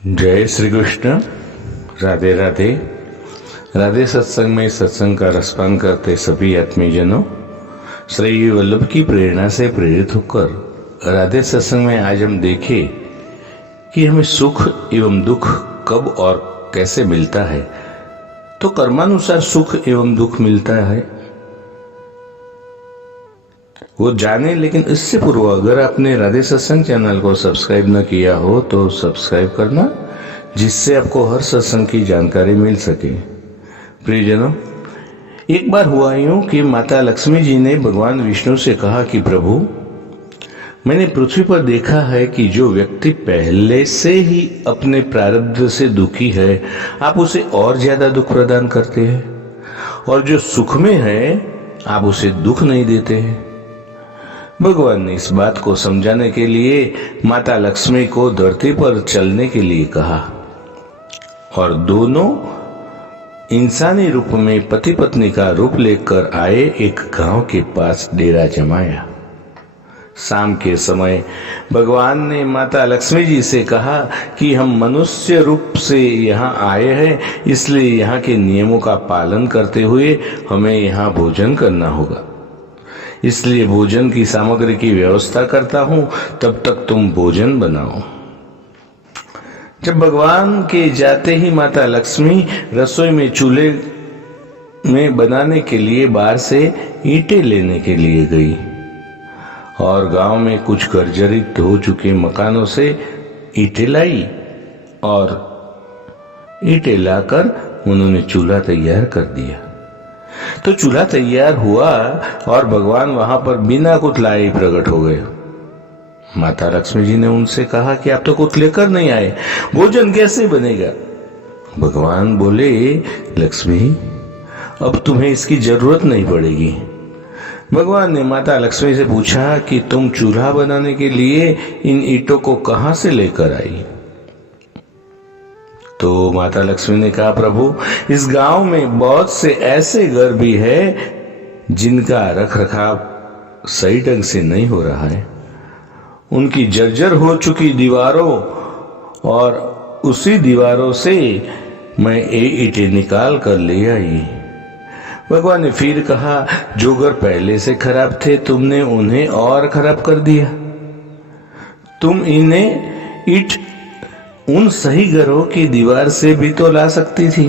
जय श्री कृष्ण। राधे राधे। राधे सत्संग में सत्संग का रसपान करते सभी आत्मीजनों, श्री वल्लभ की प्रेरणा से प्रेरित होकर राधे सत्संग में आज हम देखें कि हमें सुख एवं दुख कब और कैसे मिलता है। तो कर्मानुसार सुख एवं दुख मिलता है वो जाने, लेकिन इससे पूर्व अगर आपने राधे सत्संग चैनल को सब्सक्राइब न किया हो तो सब्सक्राइब करना, जिससे आपको हर सत्संग की जानकारी मिल सके। प्रियजनों, एक बार हुआ यूं कि माता लक्ष्मी जी ने भगवान विष्णु से कहा कि प्रभु, मैंने पृथ्वी पर देखा है कि जो व्यक्ति पहले से ही अपने प्रारब्ध से दुखी है, आप उसे और ज्यादा दुख प्रदान करते हैं, और जो सुख में है आप उसे दुख नहीं देते हैं। भगवान ने इस बात को समझाने के लिए माता लक्ष्मी को धरती पर चलने के लिए कहा और दोनों इंसानी रूप में पति पत्नी का रूप लेकर आए। एक गांव के पास डेरा जमाया। शाम के समय भगवान ने माता लक्ष्मी जी से कहा कि हम मनुष्य रूप से यहाँ आए हैं, इसलिए यहाँ के नियमों का पालन करते हुए हमें यहाँ भोजन करना होगा। इसलिए भोजन की सामग्री की व्यवस्था करता हूं, तब तक तुम भोजन बनाओ। जब भगवान के जाते ही माता लक्ष्मी रसोई में चूल्हे में बनाने के लिए बाहर से ईंटें लेने के लिए गई और गांव में कुछ जर्जरित हो चुके मकानों से ईंटें लाई और ईंटें लाकर उन्होंने चूल्हा तैयार कर दिया। तो चूल्हा तैयार हुआ और भगवान वहां पर बिना कुछ लाए प्रकट हो गए। माता लक्ष्मी जी ने उनसे कहा कि आप तो कुछ लेकर नहीं आए, भोजन कैसे बनेगा? भगवान बोले, लक्ष्मी, अब तुम्हें इसकी जरूरत नहीं पड़ेगी। भगवान ने माता लक्ष्मी से पूछा कि तुम चूल्हा बनाने के लिए इन ईंटों को कहां से लेकर आई? तो माता लक्ष्मी ने कहा, प्रभु, इस गांव में बहुत से ऐसे घर भी है जिनका रख रखाव सही ढंग से नहीं हो रहा है। उनकी जर्जर हो चुकी दीवारों और उसी दीवारों से मैं ईंटें निकाल कर ले आई। भगवान ने फिर कहा, जो घर पहले से खराब थे तुमने उन्हें और खराब कर दिया। तुम इन्हें ईंट उन सही घरों की दीवार से भी तो ला सकती थी।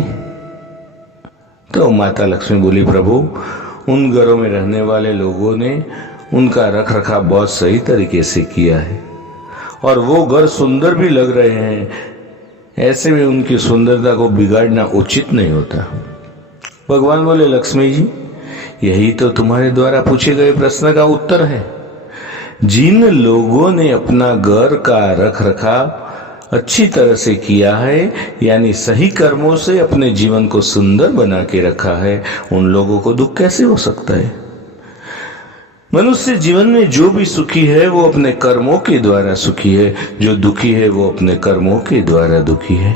तो माता लक्ष्मी बोली, प्रभु, उन घरों में रहने वाले लोगों ने उनका रख रखाव बहुत सही तरीके से किया है और वो घर सुंदर भी लग रहे हैं। ऐसे में उनकी सुंदरता को बिगाड़ना उचित नहीं होता। भगवान बोले, लक्ष्मी जी, यही तो तुम्हारे द्वारा पूछे गए प्रश्न का उत्तर है। जिन लोगों ने अपना घर का रख रखाव अच्छी तरह से किया है, यानी सही कर्मों से अपने जीवन को सुंदर बना के रखा है, उन लोगों को दुख कैसे हो सकता है? मनुष्य जीवन में जो भी सुखी है वो अपने कर्मों के द्वारा सुखी है, जो दुखी है वो अपने कर्मों के द्वारा दुखी है।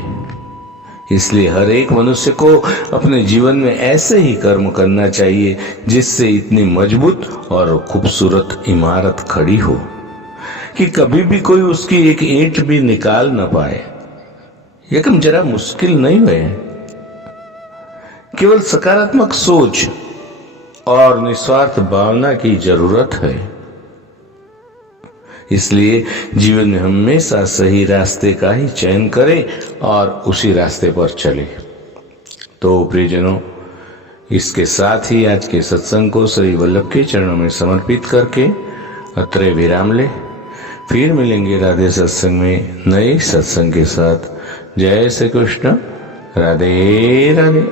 इसलिए हर एक मनुष्य को अपने जीवन में ऐसे ही कर्म करना चाहिए जिससे इतनी मजबूत और खूबसूरत इमारत खड़ी हो कि कभी भी कोई उसकी एक ईंट भी निकाल न पाए। यकम जरा मुश्किल नहीं है। केवल सकारात्मक सोच और निस्वार्थ भावना की जरूरत है। इसलिए जीवन में हमेशा सही रास्ते का ही चयन करें और उसी रास्ते पर चले। तो प्रियजनों, इसके साथ ही आज के सत्संग को श्री वल्लभ के चरणों में समर्पित करके अत्रे विराम ले। फिर मिलेंगे राधे सत्संग में नए सत्संग के साथ। जय श्री कृष्ण। राधे राधे।